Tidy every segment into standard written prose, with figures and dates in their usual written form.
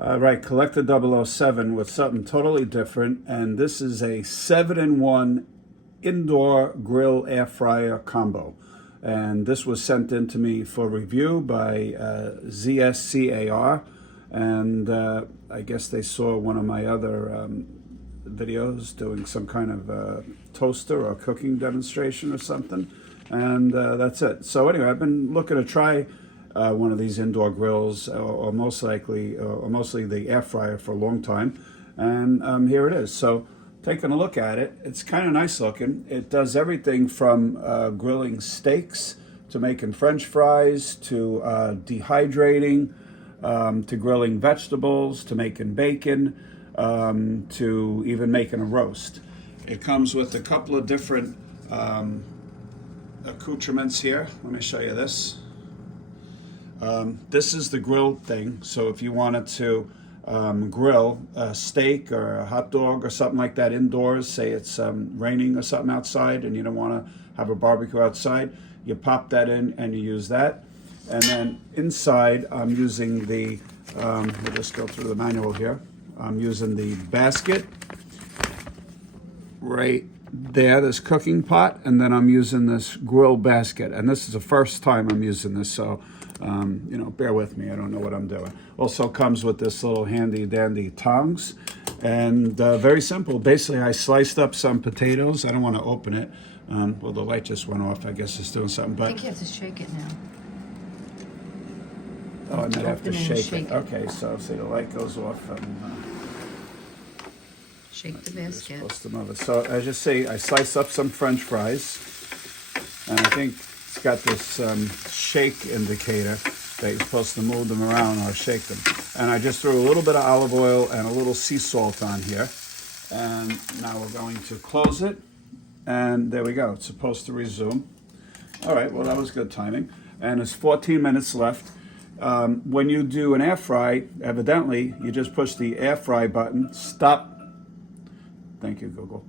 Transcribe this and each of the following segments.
Right, Collector 007 with something totally different, and this is a 7-in-1 indoor grill air fryer combo. And this was sent in to me for review by ZSCAR, and I guess they saw one of my other videos doing some kind of toaster or cooking demonstration or something, and that's it. So anyway, I've been looking to try one of these indoor grills, or mostly the air fryer for a long time, and here it is. So taking a look at it, it's kind of nice looking. It does everything from grilling steaks to making French fries to dehydrating, to grilling vegetables, to making bacon, to even making a roast. It comes with a couple of different accoutrements here. Let me show you this. This is the grill thing, so if you wanted to grill a steak or a hot dog or something like that indoors, say it's raining or something outside and you don't want to have a barbecue outside, you pop that in and you use that. And then inside I'm using the, we'll just go through the manual here, I'm using the basket right there, this cooking pot, and then I'm using this grill basket, and this is the first time I'm using this, so you know, bear with me, I don't know what I'm doing. Also comes with this little handy dandy tongs, and very simple. Basically, I sliced up some potatoes. I don't want to open it. Well, the light just went off. I guess it's doing something. But I think you have to shake it now. Oh, I might have to shake it. Okay, so see, the light goes off. And, shake the basket. Supposed to move it. So as you see, I sliced up some French fries, and I think it's got this shake indicator that you're supposed to move them around or shake them. And I just threw a little bit of olive oil and a little sea salt on here. And now we're going to close it. And there we go. It's supposed to resume. All right, well, that was good timing. And there's 14 minutes left. When you do an air fry, evidently, you just push the air fry button, stop. Thank you, Google.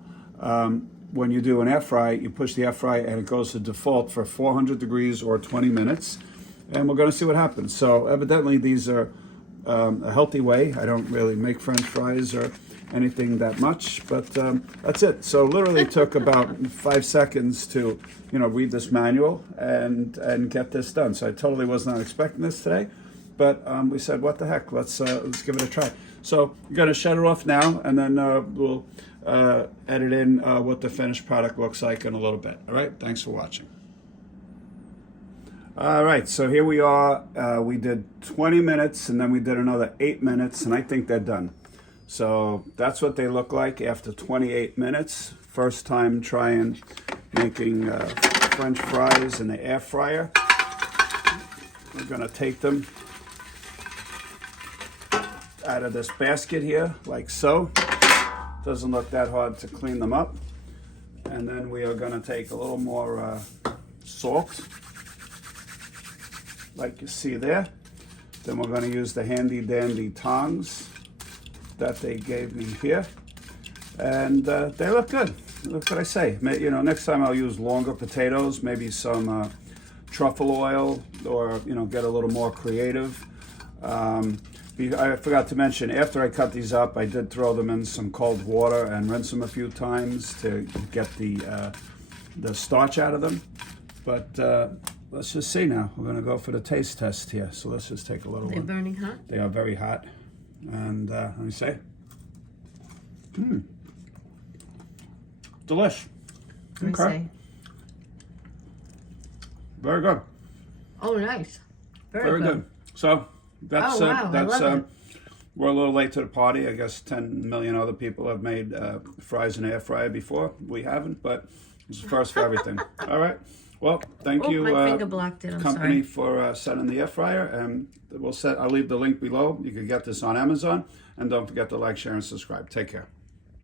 When you do an air fry, you push the air fry and it goes to default for 400 degrees or 20 minutes. And we're going to see what happens. So evidently these are a healthy way. I don't really make French fries or anything that much, but that's it. So literally took about 5 seconds to, you know, read this manual and get this done. So I totally was not expecting this today, but we said, what the heck, let's give it a try. So we're going to shut it off now, and then we'll edit in what the finished product looks like in a little bit. All right, thanks for watching. All right, so here we are. We did 20 minutes, and then we did another 8 minutes, and I think they're done. So that's what they look like after 28 minutes. First time trying making French fries in the air fryer. We're gonna take them out of this basket here, like so. Doesn't look that hard to clean them up. And then we are gonna take a little more salt, like you see there. Then we're gonna use the handy dandy tongs that they gave me here. And they look good. Look what I say. You know, next time I'll use longer potatoes, maybe some truffle oil, or, you know, get a little more creative. I forgot to mention, after I cut these up, I did throw them in some cold water and rinse them a few times to get the starch out of them. But let's just see now. We're gonna go for the taste test here. So let's just take a little one. They're burning hot? They are very hot. And let me see. Delish. Okay. Very good. Oh, nice. Very good. So that's wow, that's I love it. We're a little late to the party. I guess 10 million other people have made fries in air fryer before. We haven't, but it's the first for everything. All right. Well, thank you, my finger blocked it. I'm company, sorry. for setting the air fryer, and I'll leave the link below. You can get this on Amazon, and don't forget to like, share, and subscribe. Take care.